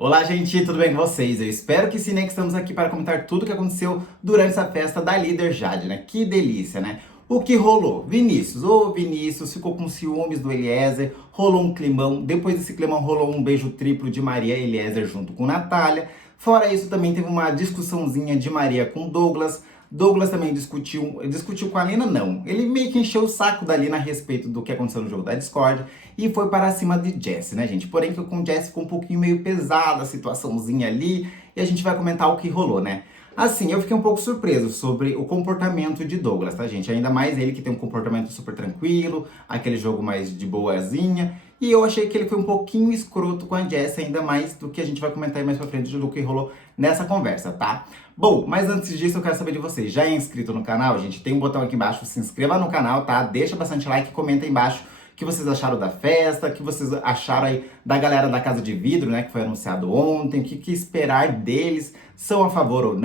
Olá, gente, tudo bem com vocês? Eu espero que sim, né? Que estamos aqui para comentar tudo o que aconteceu durante essa festa da líder Jade, né? Que delícia, né? O que rolou? Vinícius ficou com ciúmes do Eliezer, rolou um climão, depois desse climão rolou um beijo triplo de Maria e Eliezer junto com Natália. Fora isso, também teve uma discussãozinha de Maria com Douglas. Douglas também discutiu com a Lina, não. Ele meio que encheu o saco da Lina a respeito do que aconteceu no jogo da Discord e foi para cima de Jess, né, gente? Porém, que com Jess ficou um pouquinho meio pesada a situaçãozinha ali e a gente vai comentar o que rolou, né? Assim, eu fiquei um pouco surpreso sobre o comportamento de Douglas, tá, gente? Ainda mais ele que tem um comportamento super tranquilo, aquele jogo mais de boazinha. E eu achei que ele foi um pouquinho escroto com a Jess, ainda mais do que a gente vai comentar aí mais pra frente do que rolou nessa conversa, tá? Bom, mas antes disso eu quero saber de vocês. Já é inscrito no canal, gente? Tem um botão aqui embaixo, se inscreva no canal, tá? Deixa bastante like e comenta aí embaixo o que vocês acharam da festa, o que vocês acharam aí da galera da Casa de Vidro, né, que foi anunciado ontem, o que esperar deles, são a favor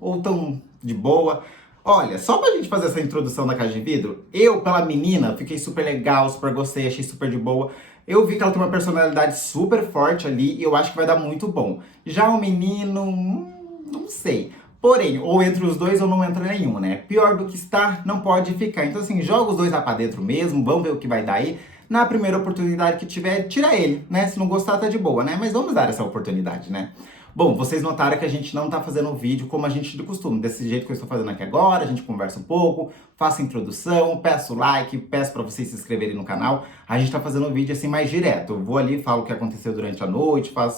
ou tão de boa. Olha, só pra gente fazer essa introdução da Casa de Vidro, eu, pela menina, fiquei super legal, super gostei, achei super de boa. Eu vi que ela tem uma personalidade super forte ali e eu acho que vai dar muito bom. Já o menino, não sei. Porém, ou entre os dois ou não entra nenhum, né? Pior do que está, não pode ficar. Então, assim, joga os dois lá pra dentro mesmo, vamos ver o que vai dar aí. Na primeira oportunidade que tiver, tira ele, né? Se não gostar, tá de boa, né? Mas vamos dar essa oportunidade, né? Bom, vocês notaram que a gente não tá fazendo um vídeo como a gente de costume, desse jeito que eu estou fazendo aqui agora, a gente conversa um pouco, faço a introdução, peço like, peço para vocês se inscreverem no canal. A gente tá fazendo um vídeo assim mais direto. Eu vou ali, falo o que aconteceu durante a noite, falo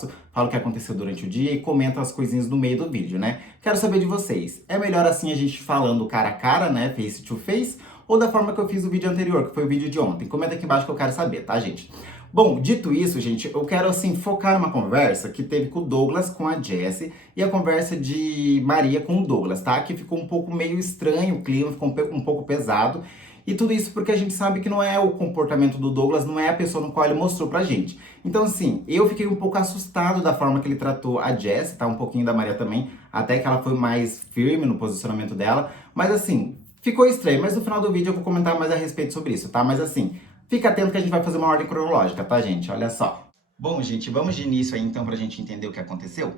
o que aconteceu durante o dia e comento as coisinhas no meio do vídeo, né? Quero saber de vocês. É melhor assim a gente falando cara a cara, né, face to face, ou da forma que eu fiz o vídeo anterior, que foi o vídeo de ontem? Comenta aqui embaixo que eu quero saber, tá, gente? Bom, dito isso, gente, eu quero assim focar numa conversa que teve com o Douglas, com a Jessie, e a conversa de Maria com o Douglas, tá? Que ficou um pouco meio estranho, o clima ficou um pouco pesado. E tudo isso porque a gente sabe que não é o comportamento do Douglas, não é a pessoa no qual ele mostrou pra gente. Então, assim, eu fiquei um pouco assustado da forma que ele tratou a Jessie, tá? Um pouquinho da Maria também, até que ela foi mais firme no posicionamento dela. Mas assim, ficou estranho, mas no final do vídeo eu vou comentar mais a respeito sobre isso, tá? Mas assim, fica atento que a gente vai fazer uma ordem cronológica, tá, gente? Olha só. Bom, gente, vamos de início aí então pra gente entender o que aconteceu?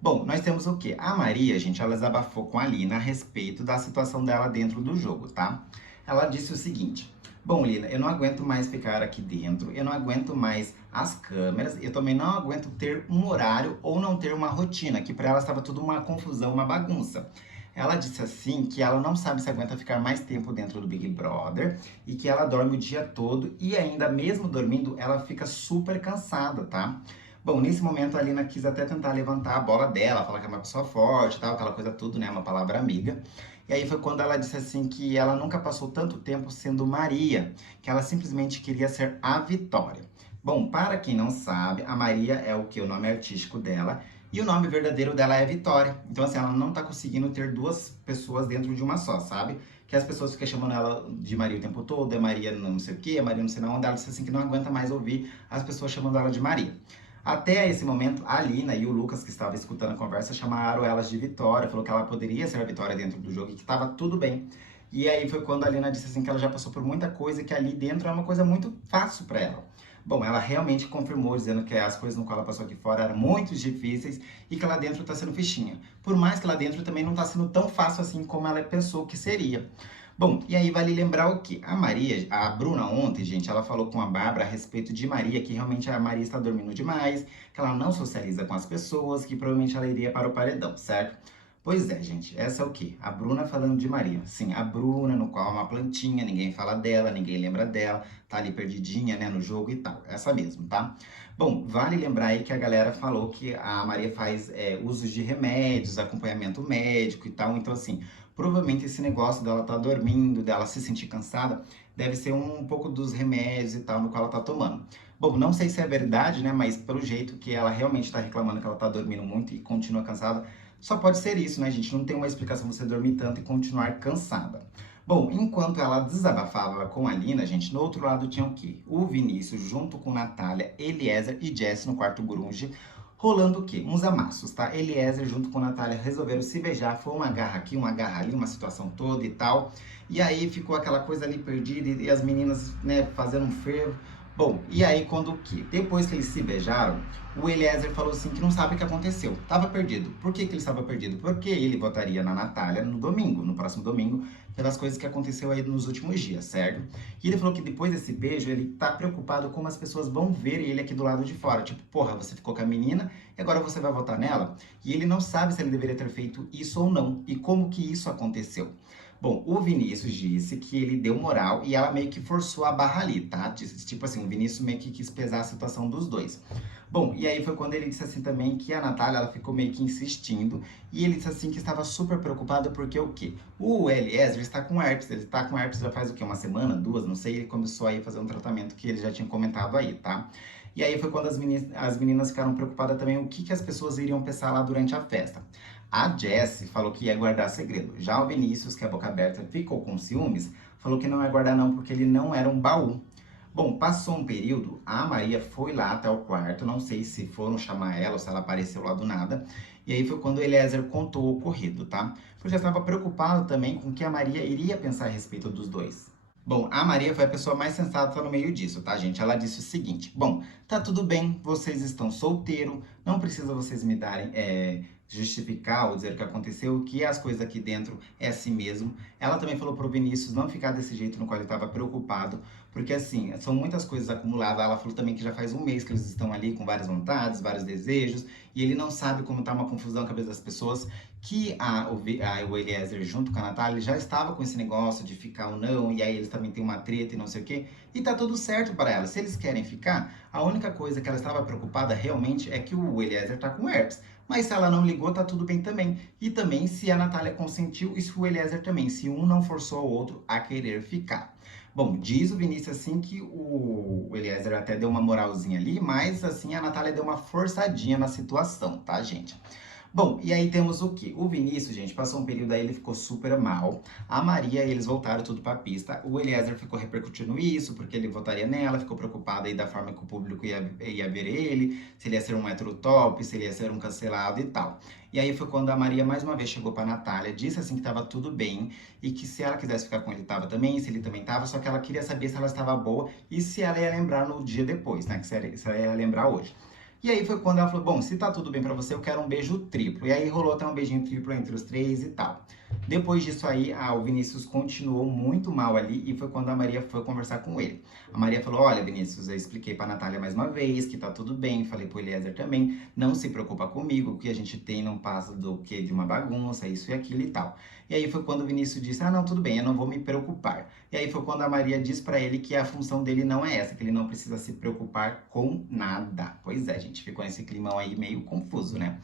Bom, nós temos o quê? A Maria, gente, ela desabafou com a Lina a respeito da situação dela dentro do jogo, tá? Ela disse o seguinte: bom, Lina, eu não aguento mais ficar aqui dentro, eu não aguento mais as câmeras, eu também não aguento ter um horário ou não ter uma rotina, que pra ela estava tudo uma confusão, uma bagunça. Ela disse assim que ela não sabe se aguenta ficar mais tempo dentro do Big Brother e que ela dorme o dia todo e ainda mesmo dormindo ela fica super cansada, tá? Bom, nesse momento a Lina quis até tentar levantar a bola dela, falar que é uma pessoa forte, tal, aquela coisa tudo, né, uma palavra amiga. E aí foi quando ela disse assim que ela nunca passou tanto tempo sendo Maria, que ela simplesmente queria ser a Vitória. Bom, para quem não sabe, a Maria é o que? O nome artístico dela. E o nome verdadeiro dela é Vitória. Então, assim, ela não tá conseguindo ter duas pessoas dentro de uma só, sabe? Que as pessoas ficam chamando ela de Maria o tempo todo, é Maria não sei o quê, é Maria não sei na onde. Ela disse assim que não aguenta mais ouvir as pessoas chamando ela de Maria. Até esse momento, a Lina e o Lucas, que estava escutando a conversa, chamaram elas de Vitória, falou que ela poderia ser a Vitória dentro do jogo e que estava tudo bem. E aí foi quando a Lina disse assim que ela já passou por muita coisa e que ali dentro é uma coisa muito fácil para ela. Bom, ela realmente confirmou, dizendo que as coisas no qual ela passou aqui fora eram muito difíceis e que lá dentro está sendo fichinha. Por mais que lá dentro também não está sendo tão fácil assim como ela pensou que seria. Bom, e aí vale lembrar o que? A Maria, a Bruna ontem, gente, ela falou com a Bárbara a respeito de Maria, que realmente a Maria está dormindo demais, que ela não socializa com as pessoas, que provavelmente ela iria para o paredão, certo? Pois é, gente, essa é o quê? A Bruna falando de Maria. Sim, a Bruna, no qual é uma plantinha, ninguém fala dela, ninguém lembra dela, tá ali perdidinha, né, no jogo e tal. Essa mesmo, tá? Bom, vale lembrar aí que a galera falou que a Maria faz usos de remédios, acompanhamento médico e tal, então assim, provavelmente esse negócio dela tá dormindo, dela se sentir cansada, deve ser um pouco dos remédios e tal no qual ela tá tomando. Bom, não sei se é verdade, né, mas pelo jeito que ela realmente tá reclamando que ela tá dormindo muito e continua cansada, só pode ser isso, né, gente? Não tem uma explicação você dormir tanto e continuar cansada. Bom, enquanto ela desabafava com a Lina, gente, no outro lado tinha o quê? O Vinícius junto com Natália, Eliezer e Jess no quarto grunge, rolando o quê? Uns amassos, tá? Eliezer junto com Natália resolveram se beijar, foi uma garra aqui, uma garra ali, uma situação toda e tal. E aí ficou aquela coisa ali perdida e as meninas, né, fazendo um fervo. Bom, e aí quando que? Depois que eles se beijaram, o Eliezer falou assim que não sabe o que aconteceu. Tava perdido. Por que que ele estava perdido? Porque ele votaria na Natália no domingo, no próximo domingo, pelas coisas que aconteceu aí nos últimos dias, certo? E ele falou que depois desse beijo, ele tá preocupado como as pessoas vão ver ele aqui do lado de fora. Tipo, porra, você ficou com a menina e agora você vai votar nela? E ele não sabe se ele deveria ter feito isso ou não. E como que isso aconteceu? Bom, o Vinícius disse que ele deu moral e ela meio que forçou a barra ali, tá? Tipo assim, o Vinícius meio que quis pesar a situação dos dois. Bom, e aí foi quando ele disse assim também que a Natália, ela ficou meio que insistindo e ele disse assim que estava super preocupado porque o quê? O Eliezer está com herpes, ele está com herpes já faz o quê? Uma semana, duas, não sei, ele começou aí a fazer um tratamento que ele já tinha comentado aí, tá? E aí foi quando as meninas ficaram preocupadas também o que, que as pessoas iriam pensar lá durante a festa. A Jessie falou que ia guardar segredo. Já o Vinícius, que é boca aberta, ficou com ciúmes, falou que não ia guardar não, porque ele não era um baú. Bom, passou um período, a Maria foi lá até o quarto, não sei se foram chamar ela ou se ela apareceu lá do nada. E aí foi quando o Eliezer contou o ocorrido, tá? Eu já estava preocupado também com o que a Maria iria pensar a respeito dos dois. Bom, a Maria foi a pessoa mais sensata no meio disso, tá, gente? Ela disse o seguinte: bom, tá tudo bem, vocês estão solteiros, não precisa vocês me darem, justificar ou dizer o que aconteceu, que as coisas aqui dentro é assim mesmo. Ela também falou pro Vinícius não ficar desse jeito no qual ele estava preocupado, porque assim, são muitas coisas acumuladas. Ela falou também que já faz um mês que eles estão ali com várias vontades, vários desejos, e ele não sabe como tá uma confusão na cabeça das pessoas, que o Eliezer, junto com a Natália, já estava com esse negócio de ficar ou não, e aí eles também têm uma treta e não sei o quê, e tá tudo certo para ela. Se eles querem ficar, a única coisa que ela estava preocupada realmente é que o Eliezer tá com herpes. Mas se ela não ligou, tá tudo bem também. E também se a Natália consentiu e se o Eliezer também, se um não forçou o outro a querer ficar. Bom, diz o Vinícius assim que o Eliezer até deu uma moralzinha ali, mas assim a Natália deu uma forçadinha na situação, tá, gente? Bom, e aí temos o quê? O Vinícius, gente, passou um período aí, ele ficou super mal. A Maria, eles voltaram tudo pra pista. O Eliezer ficou repercutindo isso, porque ele votaria nela, ficou preocupado aí da forma que o público ia ver ele, se ele ia ser um hétero top, se ele ia ser um cancelado e tal. E aí foi quando a Maria mais uma vez chegou pra Natália, disse assim que tava tudo bem e que se ela quisesse ficar com ele, tava também, se ele também tava, só que ela queria saber se ela estava boa e se ela ia lembrar no dia depois, né? Que se ela ia lembrar hoje. E aí foi quando ela falou, bom, se tá tudo bem pra você, eu quero um beijo triplo. E aí rolou até um beijinho triplo entre os três e tal. Depois disso aí, o Vinícius continuou muito mal ali e foi quando a Maria foi conversar com ele. A Maria falou, olha, Vinícius, eu expliquei pra Natália mais uma vez que tá tudo bem, falei pro Eliezer também, não se preocupa comigo, o que a gente tem não passa do que de uma bagunça, isso e aquilo e tal. E aí foi quando o Vinícius disse, não, tudo bem, eu não vou me preocupar. E aí foi quando a Maria disse pra ele que a função dele não é essa, que ele não precisa se preocupar com nada. Pois é, gente, ficou nesse climão aí meio confuso, né?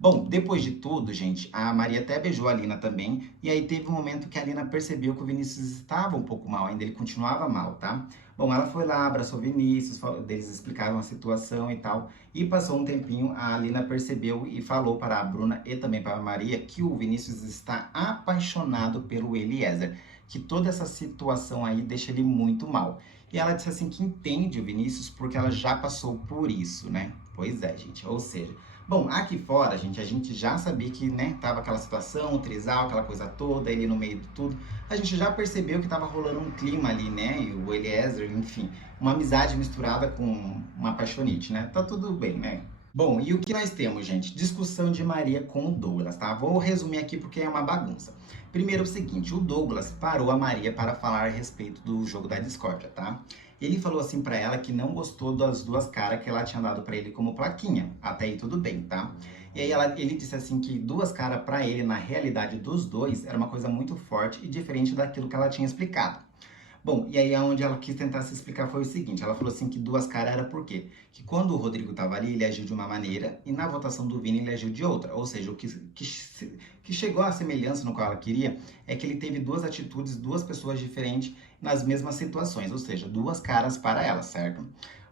Bom, depois de tudo, gente, a Maria até beijou a Lina também, e aí teve um momento que a Lina percebeu que o Vinícius estava um pouco mal ainda, ele continuava mal, tá? Bom, ela foi lá, abraçou o Vinícius, eles explicaram a situação e tal, e passou um tempinho, a Lina percebeu e falou para a Bruna e também para a Maria que o Vinícius está apaixonado pelo Eliezer, que toda essa situação aí deixa ele muito mal. E ela disse assim que entende o Vinícius porque ela já passou por isso, né? Pois é, gente, ou seja, bom, aqui fora, gente, a gente já sabia que, né, tava aquela situação, o trisal, aquela coisa toda, ele no meio de tudo. A gente já percebeu que tava rolando um clima ali, né, e o Eliezer, enfim, uma amizade misturada com uma paixonite, né? Tá tudo bem, né? Bom, e o que nós temos, gente? Discussão de Maria com o Douglas, tá? Vou resumir aqui porque é uma bagunça. Primeiro é o seguinte, o Douglas parou a Maria para falar a respeito do jogo da discórdia, tá? Ele falou assim pra ela que não gostou das duas caras que ela tinha dado pra ele como plaquinha. Até aí tudo bem, tá? E aí ele disse assim que duas caras pra ele, na realidade dos dois, era uma coisa muito forte e diferente daquilo que ela tinha explicado. Bom, e aí aonde ela quis tentar se explicar foi o seguinte, ela falou assim que duas caras era por quê? Que quando o Rodrigo tava ali, ele agiu de uma maneira e na votação do Vini ele agiu de outra. Ou seja, que chegou à semelhança no qual ela queria é que ele teve duas atitudes, duas pessoas diferentes nas mesmas situações, ou seja, duas caras para ela, certo?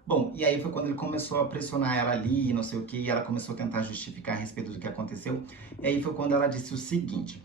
Bom, e aí foi quando ele começou a pressionar ela ali, não sei o que, e ela começou a tentar justificar a respeito do que aconteceu. E aí foi quando ela disse o seguinte: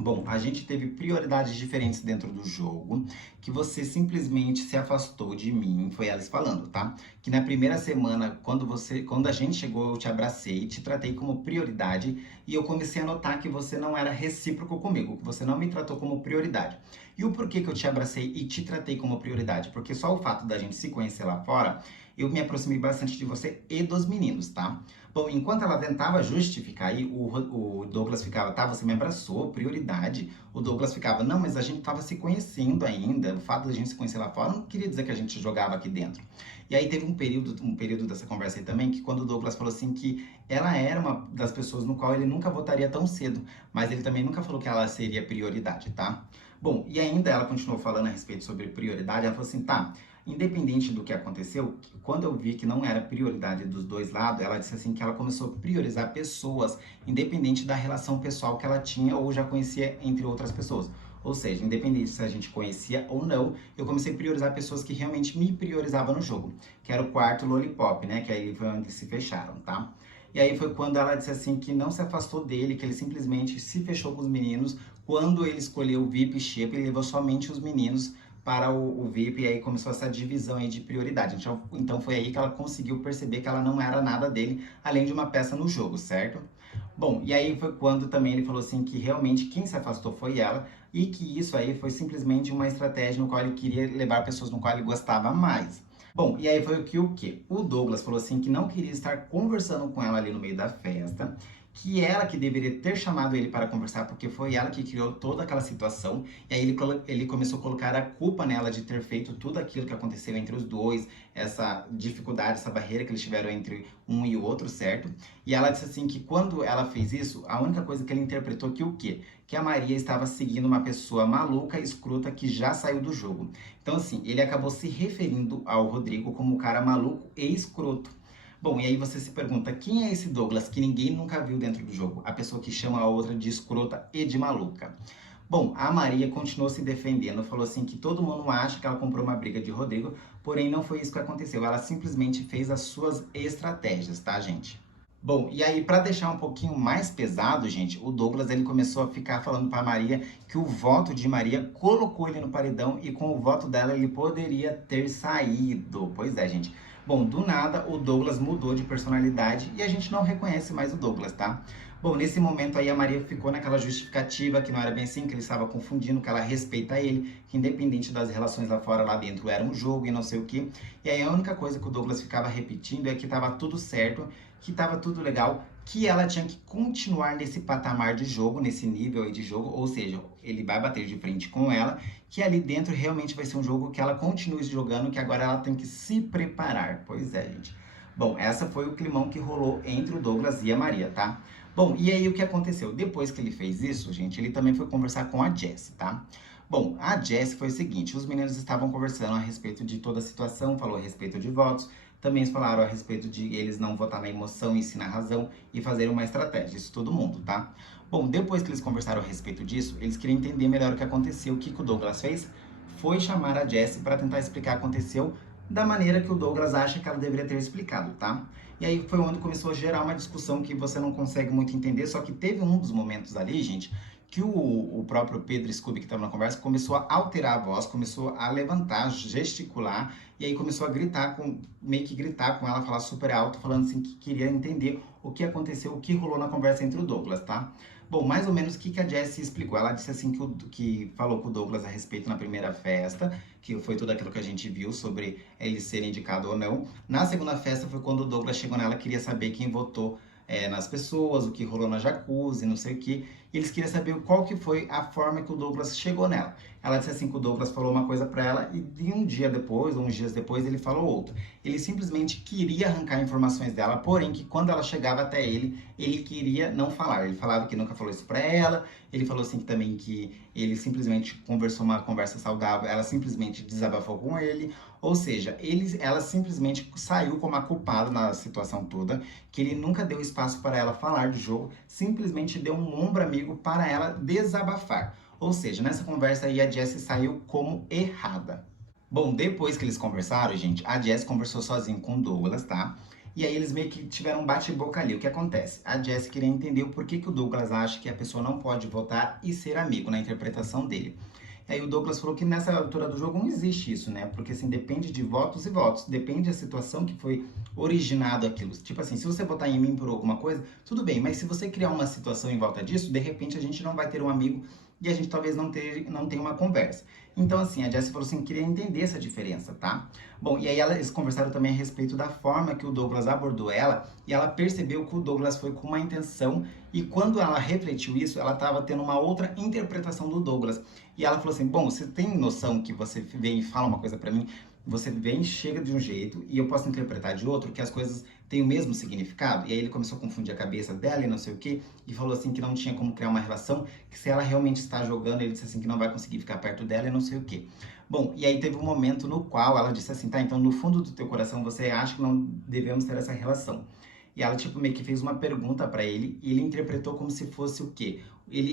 Bom, a gente teve prioridades diferentes dentro do jogo, que você simplesmente se afastou de mim, foi elas falando, tá? Que na primeira semana, quando a gente chegou, eu te abracei, te tratei como prioridade e eu comecei a notar que você não era recíproco comigo, que você não me tratou como prioridade. E o porquê que eu te abracei e te tratei como prioridade? Porque só o fato da gente se conhecer lá fora, eu me aproximei bastante de você e dos meninos, tá? Bom, enquanto ela tentava justificar aí, o Douglas ficava, tá, você me abraçou, prioridade. O Douglas ficava, não, mas a gente tava se conhecendo ainda. O fato da gente se conhecer lá fora não queria dizer que a gente jogava aqui dentro. E aí teve um período dessa conversa aí também, que quando o Douglas falou assim que ela era uma das pessoas no qual ele nunca votaria tão cedo, mas ele também nunca falou que ela seria prioridade, tá? Bom, e ainda ela continuou falando a respeito sobre prioridade, ela falou assim, tá, independente do que aconteceu, quando eu vi que não era prioridade dos dois lados, ela disse assim que ela começou a priorizar pessoas, independente da relação pessoal que ela tinha ou já conhecia entre outras pessoas. Ou seja, independente se a gente conhecia ou não, eu comecei a priorizar pessoas que realmente me priorizavam no jogo, que era o quarto Lollipop, né? Que aí foi onde se fecharam, tá? E aí foi quando ela disse assim que não se afastou dele, que ele simplesmente se fechou com os meninos. Quando ele escolheu o VIP Shape, ele levou somente os meninos para o VIP e aí começou essa divisão aí de prioridade. Então foi aí que ela conseguiu perceber que ela não era nada dele, além de uma peça no jogo, certo? Bom, e aí foi quando também ele falou assim que realmente quem se afastou foi ela e que isso aí foi simplesmente uma estratégia no qual ele queria levar pessoas no qual ele gostava mais. Bom, e aí foi o que? O Douglas falou assim que não queria estar conversando com ela ali no meio da festa, que ela que deveria ter chamado ele para conversar, porque foi ela que criou toda aquela situação, e aí ele começou a colocar a culpa nela de ter feito tudo aquilo que aconteceu entre os dois, essa dificuldade, essa barreira que eles tiveram entre um e o outro, certo? E ela disse assim que quando ela fez isso, a única coisa que ele interpretou que o quê? Que a Maria estava seguindo uma pessoa maluca, escrota, que já saiu do jogo. Então, assim, ele acabou se referindo ao Rodrigo como um cara maluco e escroto. Bom, e aí você se pergunta, quem é esse Douglas que ninguém nunca viu dentro do jogo? A pessoa que chama a outra de escrota e de maluca. Bom, a Maria continuou se defendendo, falou assim que todo mundo acha que ela comprou uma briga de Rodrigo, porém não foi isso que aconteceu. Ela simplesmente fez as suas estratégias, tá, gente? Bom, e aí para deixar um pouquinho mais pesado, gente, o Douglas ele começou a ficar falando para Maria que o voto de Maria colocou ele no paredão e com o voto dela ele poderia ter saído. Pois é, gente. Bom, do nada o Douglas mudou de personalidade e a gente não reconhece mais o Douglas, tá? Bom, nesse momento aí a Maria ficou naquela justificativa que não era bem assim, que ele estava confundindo, que ela respeita ele, que independente das relações lá fora, lá dentro era um jogo e não sei o quê. E aí a única coisa que o Douglas ficava repetindo é que estava tudo certo, que estava tudo legal, que ela tinha que continuar nesse patamar de jogo, nesse nível aí de jogo, ou seja, ele vai bater de frente com ela, que ali dentro realmente vai ser um jogo que ela continue jogando, que agora ela tem que se preparar. Pois é, gente. Bom, essa foi o climão que rolou entre o Douglas e a Maria, tá? Bom, e aí o que aconteceu? Depois que ele fez isso, gente, ele também foi conversar com a Jessie, tá? Bom, a Jessie foi o seguinte, os meninos estavam conversando a respeito de toda a situação, falou a respeito de votos, também falaram a respeito de eles não votar na emoção e sim na razão e fazer uma estratégia, isso todo mundo, tá? Bom, depois que eles conversaram a respeito disso, eles queriam entender melhor o que aconteceu. O que que o Douglas fez? Foi chamar a Jessie para tentar explicar o que aconteceu da maneira que o Douglas acha que ela deveria ter explicado, tá? E aí foi onde começou a gerar uma discussão que você não consegue muito entender, só que teve um dos momentos ali, gente, que o próprio Pedro Scooby, que estava na conversa, começou a alterar a voz, começou a levantar, gesticular, e aí começou a gritar, meio que gritar com ela, falar super alto, falando assim que queria entender o que aconteceu, o que rolou na conversa entre o Douglas, tá? Bom, mais ou menos o que a Jessie explicou. Ela disse assim que falou com o Douglas a respeito na primeira festa, que foi tudo aquilo que a gente viu sobre ele ser indicado ou não. Na segunda festa foi quando o Douglas chegou nela, queria saber quem votou nas pessoas, o que rolou na jacuzzi, não sei o que. E eles queriam saber qual que foi a forma que o Douglas chegou nela. Ela disse assim que o Douglas falou uma coisa pra ela e de um dia depois, ou uns dias depois, ele falou outra. Ele simplesmente queria arrancar informações dela, porém que quando ela chegava até ele queria não falar. Ele falava que nunca falou isso pra ela, ele falou assim que também que ele simplesmente conversou uma conversa saudável, ela simplesmente desabafou com ele, ou seja, ela simplesmente saiu como a culpada na situação toda, que ele nunca deu espaço para ela falar do jogo, simplesmente deu um ombro amigo para ela desabafar. Ou seja, nessa conversa aí a Jessie saiu como errada. Bom, depois que eles conversaram, gente, a Jess conversou sozinha com o Douglas, tá? E aí eles meio que tiveram um bate-boca ali. O que acontece? A Jessie queria entender o porquê que o Douglas acha que a pessoa não pode votar e ser amigo, na interpretação dele. Aí o Douglas falou que nessa altura do jogo não existe isso, né? Porque assim, depende de votos e votos. Depende da situação que foi originado aquilo. Tipo assim, se você votar em mim por alguma coisa, tudo bem. Mas se você criar uma situação em volta disso, de repente a gente não vai ter um amigo e a gente talvez não tenha uma conversa. Então assim, a Jessie falou assim, queria entender essa diferença, tá? Bom, e aí eles conversaram também a respeito da forma que o Douglas abordou ela, e ela percebeu que o Douglas foi com uma intenção, e quando ela refletiu isso, ela estava tendo uma outra interpretação do Douglas. E ela falou assim, bom, você tem noção que você vem e fala uma coisa pra mim, você vem e chega de um jeito, e eu posso interpretar de outro, que as coisas têm o mesmo significado? E aí ele começou a confundir a cabeça dela e não sei o quê, e falou assim que não tinha como criar uma relação, que se ela realmente está jogando, ele disse assim que não vai conseguir ficar perto dela e não sei o quê. Bom, e aí teve um momento no qual ela disse assim, tá, então no fundo do teu coração você acha que não devemos ter essa relação. E ela, tipo, meio que fez uma pergunta pra ele, e ele interpretou como se fosse o quê?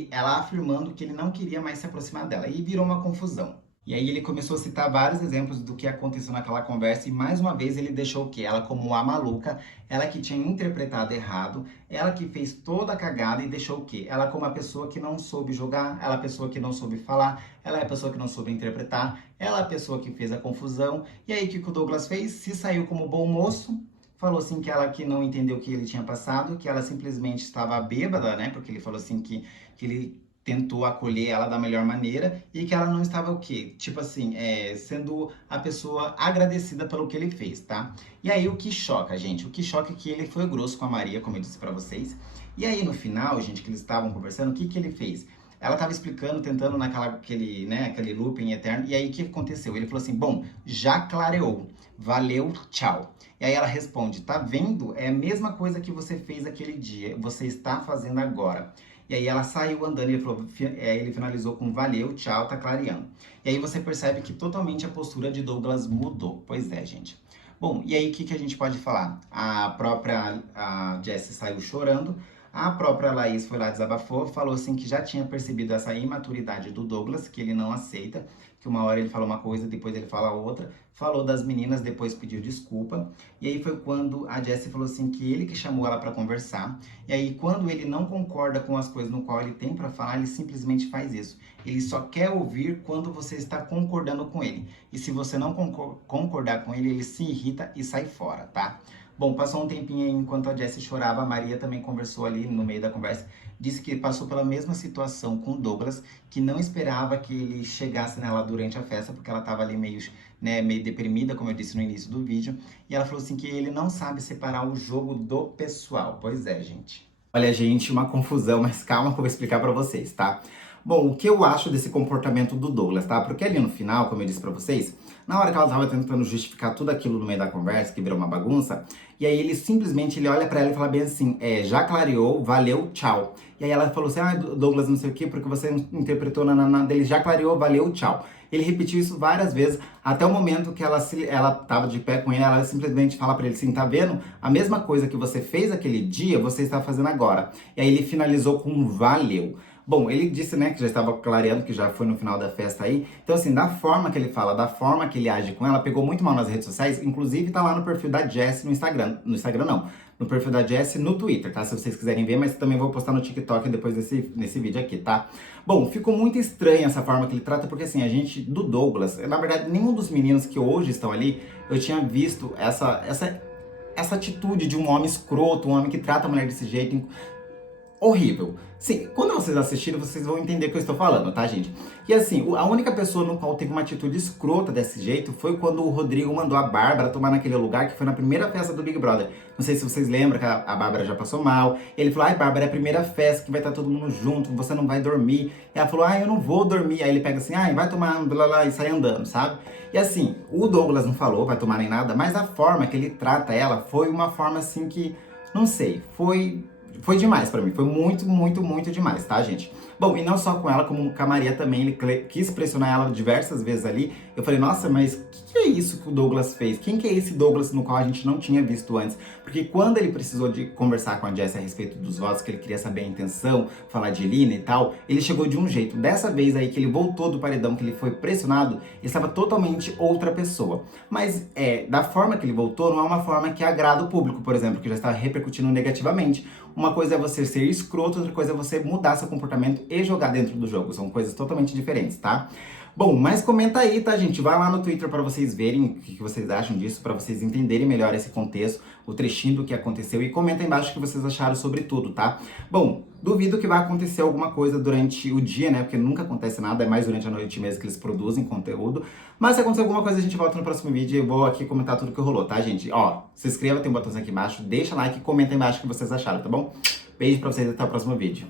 Ela afirmando que ele não queria mais se aproximar dela, e virou uma confusão. E aí ele começou a citar vários exemplos do que aconteceu naquela conversa, e mais uma vez ele deixou o quê? Ela como a maluca, ela que tinha interpretado errado, ela que fez toda a cagada e deixou o quê? Ela como a pessoa que não soube jogar, ela é a pessoa que não soube falar, ela é a pessoa que não soube interpretar, ela é a pessoa que fez a confusão. E aí o que o Douglas fez? Se saiu como bom moço, falou assim que ela que não entendeu o que ele tinha passado, que ela simplesmente estava bêbada, né? Porque ele falou assim que ele tentou acolher ela da melhor maneira e que ela não estava o quê? Tipo assim, sendo a pessoa agradecida pelo que ele fez, tá? E aí o que choca, gente? O que choca é que ele foi grosso com a Maria, como eu disse pra vocês. E aí no final, gente, que eles estavam conversando, o que que ele fez? Ela estava explicando, tentando aquele looping eterno. E aí o que aconteceu? Ele falou assim: bom, já clareou. Valeu, tchau. E aí ela responde: tá vendo? É a mesma coisa que você fez aquele dia. Você está fazendo agora. E aí ela saiu andando e ele finalizou com valeu, tchau, tá clareando. E aí você percebe que totalmente a postura de Douglas mudou. Pois é, gente. Bom, e aí o que a gente pode falar? A Jessie saiu chorando. A própria Laís foi lá, desabafou, falou assim que já tinha percebido essa imaturidade do Douglas, que ele não aceita, que uma hora ele fala uma coisa, depois ele fala outra. Falou das meninas, depois pediu desculpa. E aí foi quando a Jessie falou assim que ele que chamou ela para conversar. E aí quando ele não concorda com as coisas no qual ele tem para falar, ele simplesmente faz isso. Ele só quer ouvir quando você está concordando com ele. E se você não concordar com ele, ele se irrita e sai fora, tá? Bom, passou um tempinho aí, enquanto a Jessie chorava, a Maria também conversou ali no meio da conversa. Disse que passou pela mesma situação com o Douglas, que não esperava que ele chegasse nela durante a festa, porque ela estava ali meio deprimida, como eu disse no início do vídeo. E ela falou assim que ele não sabe separar o jogo do pessoal. Pois é, gente. Olha, gente, uma confusão, mas calma que eu vou explicar pra vocês, tá? Bom, o que eu acho desse comportamento do Douglas, tá? Porque ali no final, como eu disse pra vocês, na hora que ela tava tentando justificar tudo aquilo no meio da conversa, que virou uma bagunça, e aí ele simplesmente ele olha pra ela e fala bem assim, já clareou, valeu, tchau. E aí ela falou assim, Douglas, não sei o quê, porque você interpretou dele, já clareou, valeu, tchau. Ele repetiu isso várias vezes, até o momento que ela tava de pé com ele, ela simplesmente fala pra ele assim, tá vendo? A mesma coisa que você fez aquele dia, você está fazendo agora. E aí ele finalizou com um valeu. Bom, ele disse, né, que já estava clareando, que já foi no final da festa aí. Então, assim, da forma que ele fala, da forma que ele age com ela, pegou muito mal nas redes sociais. Inclusive, tá lá no perfil da Jessie no Instagram. No Instagram, não. No perfil da Jessie no Twitter, tá? Se vocês quiserem ver, mas também vou postar no TikTok depois nesse vídeo aqui, tá? Bom, ficou muito estranha essa forma que ele trata, porque assim, a gente, do Douglas, na verdade, nenhum dos meninos que hoje estão ali, eu tinha visto essa atitude de um homem escroto, um homem que trata a mulher desse jeito, horrível. Sim, quando vocês assistirem, vocês vão entender o que eu estou falando, tá, gente? E assim, a única pessoa no qual teve uma atitude escrota desse jeito foi quando o Rodrigo mandou a Bárbara tomar naquele lugar, que foi na primeira festa do Big Brother. Não sei se vocês lembram que a Bárbara já passou mal. Ele falou, Bárbara, é a primeira festa que vai estar todo mundo junto, você não vai dormir. E ela falou, eu não vou dormir. Aí ele pega assim, vai tomar, blá, blá, e sai andando, sabe? E assim, o Douglas não falou, vai tomar nem nada, mas a forma que ele trata ela foi uma forma assim que, não sei, foi foi demais pra mim, foi muito, muito, muito demais, tá, gente? Bom, e não só com ela, como com a Maria também, ele quis pressionar ela diversas vezes ali. Eu falei, nossa, mas o que é isso que o Douglas fez? Quem que é esse Douglas no qual a gente não tinha visto antes? Porque quando ele precisou de conversar com a Jessie a respeito dos votos, que ele queria saber a intenção, falar de Lina e tal, ele chegou de um jeito. Dessa vez aí que ele voltou do paredão, que ele foi pressionado, ele estava totalmente outra pessoa. Mas da forma que ele voltou, não é uma forma que agrada o público, por exemplo, que já está repercutindo negativamente. Uma coisa é você ser escroto, outra coisa é você mudar seu comportamento e jogar dentro do jogo. São coisas totalmente diferentes, tá? Bom, mas comenta aí, tá, gente? Vai lá no Twitter para vocês verem o que vocês acham disso, para vocês entenderem melhor esse contexto, o trechinho do que aconteceu e comenta aí embaixo o que vocês acharam sobre tudo, tá? Bom, duvido que vai acontecer alguma coisa durante o dia, né? Porque nunca acontece nada, é mais durante a noite mesmo que eles produzem conteúdo. Mas se acontecer alguma coisa, a gente volta no próximo vídeo e eu vou aqui comentar tudo que rolou, tá, gente? Ó, se inscreva, tem um botãozinho aqui embaixo, deixa like e comenta aí embaixo o que vocês acharam, tá bom? Beijo pra vocês e até o próximo vídeo.